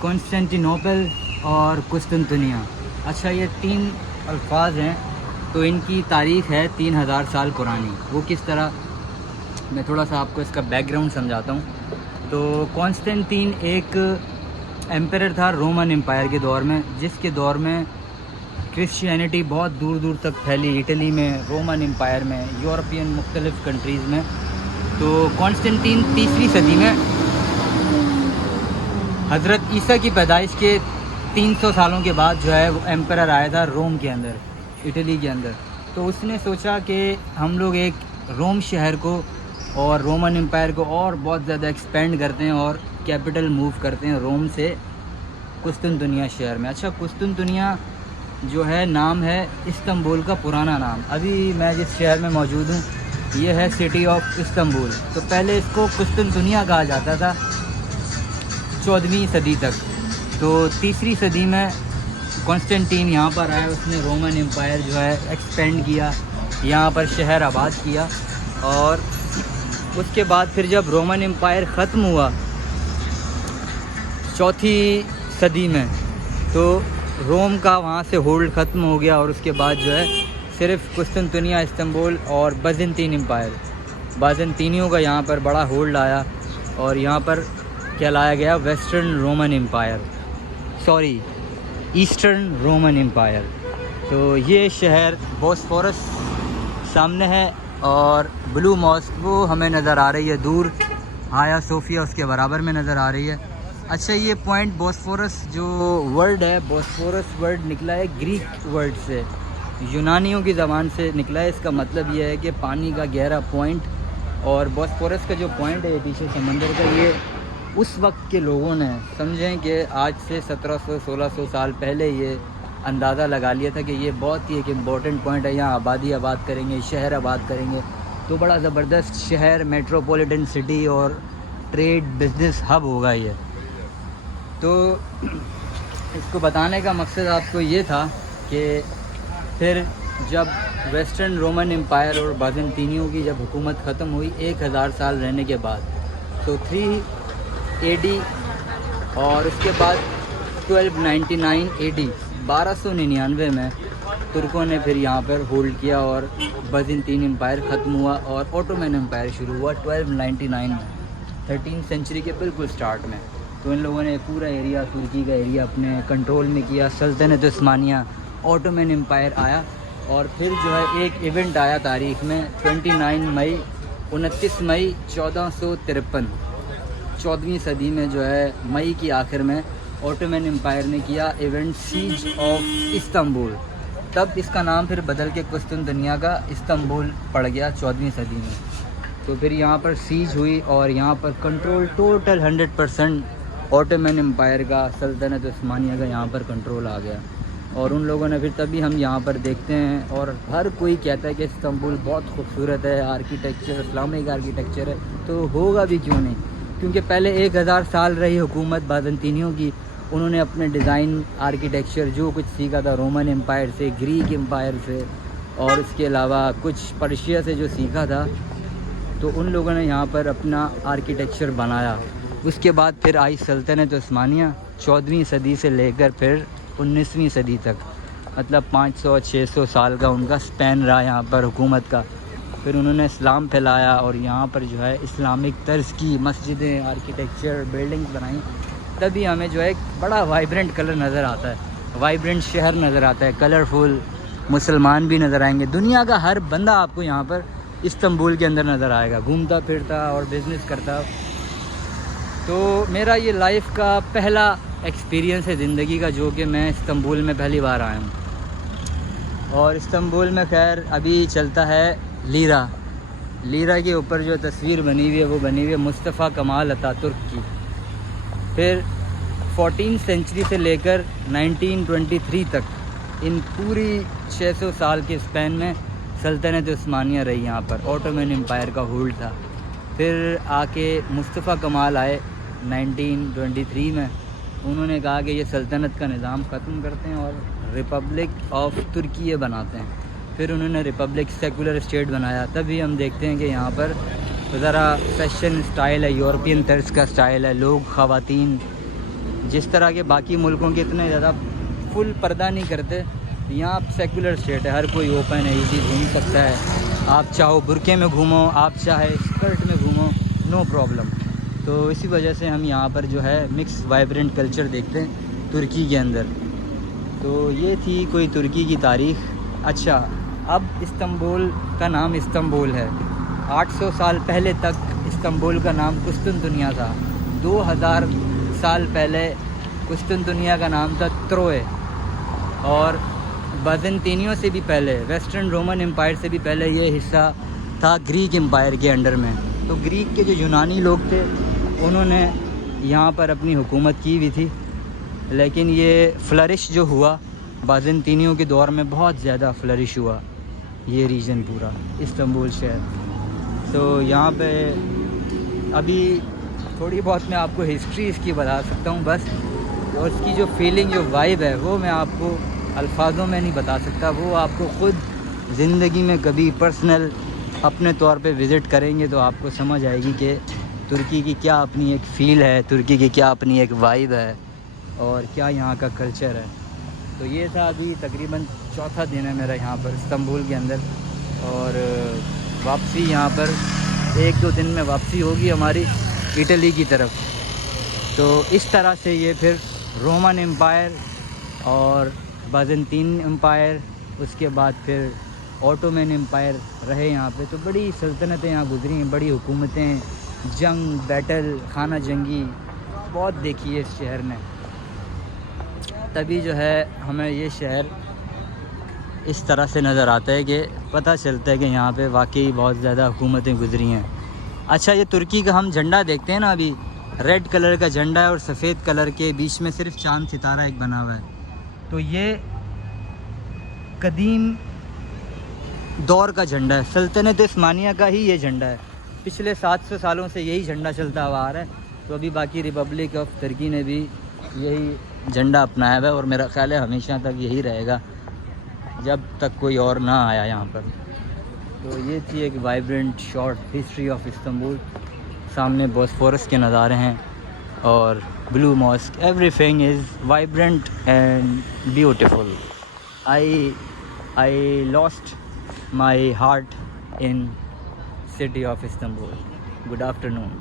کانسٹینٹینوپل اور قسطنطنیہ. اچھا یہ 3 الفاظ ہیں تو ان کی تاریخ ہے 3000 سال پرانی. وہ کس طرح، میں تھوڑا سا آپ کو اس کا بیک گراؤنڈ سمجھاتا ہوں. تو کانسٹینٹین ایک ایمپرر تھا رومن امپائر کے دور میں، جس کے دور میں کرسچینٹی بہت دور دور تک پھیلی، اٹلی میں، رومن امپائر میں، یورپین مختلف کنٹریز میں. تو کانسٹینٹین 3 صدی میں حضرت عیسیٰ کی پیدائش کے 300 سالوں کے بعد جو ہے وہ ایمپرر آیا تھا روم کے اندر، اٹلی کے اندر. تو اس نے سوچا کہ ہم لوگ ایک روم شہر کو اور رومن امپائر کو اور بہت زیادہ ایکسپینڈ کرتے ہیں اور کیپٹل موو کرتے ہیں روم سے قسطنطنیہ شہر میں. اچھا قسطنطنیہ جو ہے نام ہے استنبول کا پرانا نام. ابھی میں جس شہر میں موجود ہوں یہ ہے سٹی آف استنبول. تو پہلے اس کو قسطنطنیہ کہا جاتا تھا 14ویں صدی تک. تو 3 صدی میں کانسٹینٹین یہاں پر آیا، اس نے رومن امپائر جو ہے ایکسپینڈ کیا، یہاں پر شہر آباد کیا. اور اس کے بعد پھر جب رومن امپائر ختم ہوا 4تھی صدی میں، تو روم کا وہاں سے ہولڈ ختم ہو گیا اور اس کے بعد جو ہے صرف قسطنطنیہ، استنبول اور بازنطین امپائر، بازنطینیوں کا یہاں پر بڑا ہولڈ آیا اور یہاں پر کہلایا گیا western Roman empire, eastern Roman empire. تو یہ شہر بوسفورس سامنے ہے اور بلو ماسک وہ ہمیں نظر آ رہی ہے دور، ہایا صوفیہ اس کے برابر میں نظر آ رہی ہے. اچھا یہ پوائنٹ بوسفورس جو ورڈ ہے، بوسفورس ورڈ نکلا ہے گریک ورڈ سے، یونانیوں کی زبان سے نکلا ہے. اس کا مطلب یہ ہے کہ پانی کا گہرا پوائنٹ. اور بوسفورس کا جو پوائنٹ ہے پیچھے سمندر کا، یہ اس وقت کے لوگوں نے سمجھیں کہ آج سے 1700-1600 سال پہلے یہ اندازہ لگا لیا تھا کہ یہ بہت ہی ایک امپورٹنٹ پوائنٹ ہے، یہاں آبادی آباد کریں گے، شہر آباد کریں گے. تو بڑا زبردست شہر، میٹروپولیٹن سٹی اور ٹریڈ بزنس ہب ہوگا یہ. تو اس کو بتانے کا مقصد آپ کو یہ تھا کہ پھر جب ویسٹرن رومن امپائر اور بازنطینیوں کی جب حکومت ختم ہوئی 1000 سال رہنے کے بعد، تو 3 AD اور اس کے بعد 1299 AD 1299 میں ترکوں نے پھر یہاں پر ہولڈ کیا اور بازنطین امپائر ختم ہوا اور اوٹومن امپائر شروع ہوا 1299 میں، 13 سینچری کے بالکل سٹارٹ میں. تو ان لوگوں نے پورا ایریا، ترکی کا ایریا اپنے کنٹرول میں کیا. سلطنت عثمانیہ، اوٹومن امپائر آیا. اور پھر جو ہے ایک ایونٹ آیا تاریخ میں 29 مئی 1453، 14ویں صدی میں جو ہے مئی کی آخر میں اوٹومن امپائر نے کیا ایونٹ سیج آف استنبول. تب اس کا نام پھر بدل کے قسطنطنیہ کا استنبول پڑ گیا 14ویں صدی میں. تو پھر یہاں پر سیج ہوئی اور یہاں پر کنٹرول ٹوٹل 100% اوٹومن امپائر کا، سلطنت عثمانیہ کا یہاں پر کنٹرول آ گیا. اور ان لوگوں نے پھر تبھی ہم یہاں پر دیکھتے ہیں اور ہر کوئی کہتا ہے کہ استنبول بہت خوبصورت ہے، آرکیٹیکچر اسلامک آرکیٹیکچر ہے. تو ہوگا بھی کیوں نہیں، کیونکہ پہلے 1000 سال رہی حکومت بازنطینیوں کی، انہوں نے اپنے ڈیزائن آرکیٹیکچر جو کچھ سیکھا تھا رومن امپائر سے، گریک امپائر سے، اور اس کے علاوہ کچھ پرشیا سے جو سیکھا تھا، تو ان لوگوں نے یہاں پر اپنا آرکیٹیکچر بنایا. اس کے بعد پھر آئی سلطنت عثمانیہ 14ویں صدی سے لے کر پھر 19ویں صدی تک، مطلب 500-600 سال کا ان کا سپین رہا یہاں پر حکومت کا. پھر انہوں نے اسلام پھیلایا اور یہاں پر جو ہے اسلامک طرز کی مسجدیں، آرکیٹیکچر، بلڈنگز بنائیں. تبھی ہمیں جو ہے ایک بڑا وائبرنٹ کلر نظر آتا ہے، وائبرنٹ شہر نظر آتا ہے، کلرفل. مسلمان بھی نظر آئیں گے، دنیا کا ہر بندہ آپ کو یہاں پر استنبول کے اندر نظر آئے گا، گھومتا پھرتا اور بزنس کرتا. تو میرا یہ لائف کا پہلا ایکسپیرینس ہے زندگی کا، جو کہ میں استنبول میں پہلی بار آیا ہوں. اور استنبول میں خیر ابھی چلتا ہے لیرا کے اوپر جو تصویر بنی ہوئی ہے وہ بنی ہوئی ہے مصطفیٰ کمال اتا ترک کی. پھر 14 سینچری سے لے کر 1923 تک ان پوری 600 سال کے اسپین میں سلطنت عثمانیہ رہی یہاں پر، اوٹومن امپائر کا ہولڈ تھا. پھر آ کے مصطفیٰ کمال آئے 1923 میں، انہوں نے کہا کہ یہ سلطنت کا نظام ختم کرتے ہیں اور ریپبلک آف ترکیہ بناتے ہیں. پھر انہوں نے ریپبلک سیکولر اسٹیٹ بنایا. تبھی ہم دیکھتے ہیں کہ یہاں پر تو ذرا فیشن اسٹائل ہے، یورپین طرز کا اسٹائل ہے، لوگ خواتین جس طرح کے باقی ملکوں کے اتنے زیادہ فل پردہ نہیں کرتے، یہاں سیکولر اسٹیٹ ہے، ہر کوئی اوپن ہے، ایزی گھوم سکتا ہے، آپ چاہو برقعے میں گھومو، آپ چاہے اسکرٹ میں گھومو، نو پرابلم۔ تو اسی وجہ سے ہم یہاں پر جو ہے مکس وائبرنٹ کلچر دیکھتے ہیں ترکی کے اندر۔ تو یہ تھی کوئی ترکی کی تاریخ۔ اچھا، اب استنبول کا نام استنبول ہے، 800 سال پہلے تک استنبول کا نام قسطنطنیہ تھا، 2000 سال پہلے قسطنطنیہ کا نام تھا تروئے، اور بازنطینیوں سے بھی پہلے، ویسٹرن رومن امپائر سے بھی پہلے یہ حصہ تھا گریک امپائر کے انڈر میں۔ تو گریک کے جو یونانی لوگ تھے انہوں نے یہاں پر اپنی حکومت کی ہوئی تھی، لیکن یہ فلرش جو ہوا بازنطینیوں کے دور میں، بہت زیادہ فلرش ہوا یہ ریجن پورا، استنبول شہر۔ تو یہاں پہ ابھی تھوڑی بہت میں آپ کو ہسٹری اس کی بتا سکتا ہوں بس، اور اس کی جو فیلنگ، جو وائب ہے، وہ میں آپ کو الفاظوں میں نہیں بتا سکتا، وہ آپ کو خود زندگی میں کبھی پرسنل اپنے طور پہ وزٹ کریں گے تو آپ کو سمجھ آئے گی کہ ترکی کی کیا اپنی ایک فیل ہے، ترکی کی کیا اپنی ایک وائب ہے، اور کیا یہاں کا کلچر ہے۔ تو یہ تھا، ابھی تقریباً چوتھا دن ہے میرا یہاں پر استنبول کے اندر، اور واپسی یہاں پر 1-2 دن میں واپسی ہوگی ہماری اٹلی کی طرف۔ تو اس طرح سے یہ پھر رومن امپائر اور بازنطین امپائر، اس کے بعد پھر اوٹومن امپائر رہے یہاں پہ۔ تو بڑی سلطنتیں یہاں گزری ہیں، بڑی حکومتیں، جنگ، بیٹل، خانہ جنگی بہت دیکھی ہے اس شہر نے۔ تبھی جو ہے ہمیں یہ شہر اس طرح سے نظر آتا ہے کہ پتہ چلتا ہے کہ یہاں پہ واقعی بہت زیادہ حکومتیں گزری ہیں۔ اچھا، یہ ترکی کا ہم جھنڈا دیکھتے ہیں نا، ابھی ریڈ کلر کا جھنڈا ہے اور سفید کلر کے بیچ میں صرف چاند ستارہ ایک بنا ہوا ہے۔ تو یہ قدیم دور کا جھنڈا ہے، سلطنت عثمانیہ کا ہی یہ جھنڈا ہے، پچھلے 700 سالوں سے یہی جھنڈا چلتا ہوا آ رہا ہے۔ تو ابھی باقی ریپبلک آف ترکی نے بھی یہی جھنڈا اپنایا ہوا ہے، اور میرا خیال ہے ہمیشہ تک یہی رہے گا جب تک کوئی اور نہ آیا یہاں پر۔ تو یہ تھی ایک vibrant short history of Istanbul. سامنے بوسفورس کے نظارے ہیں اور بلو ماسک، ایوری تھنگ is vibrant and beautiful. I lost my heart in city of Istanbul. Good afternoon.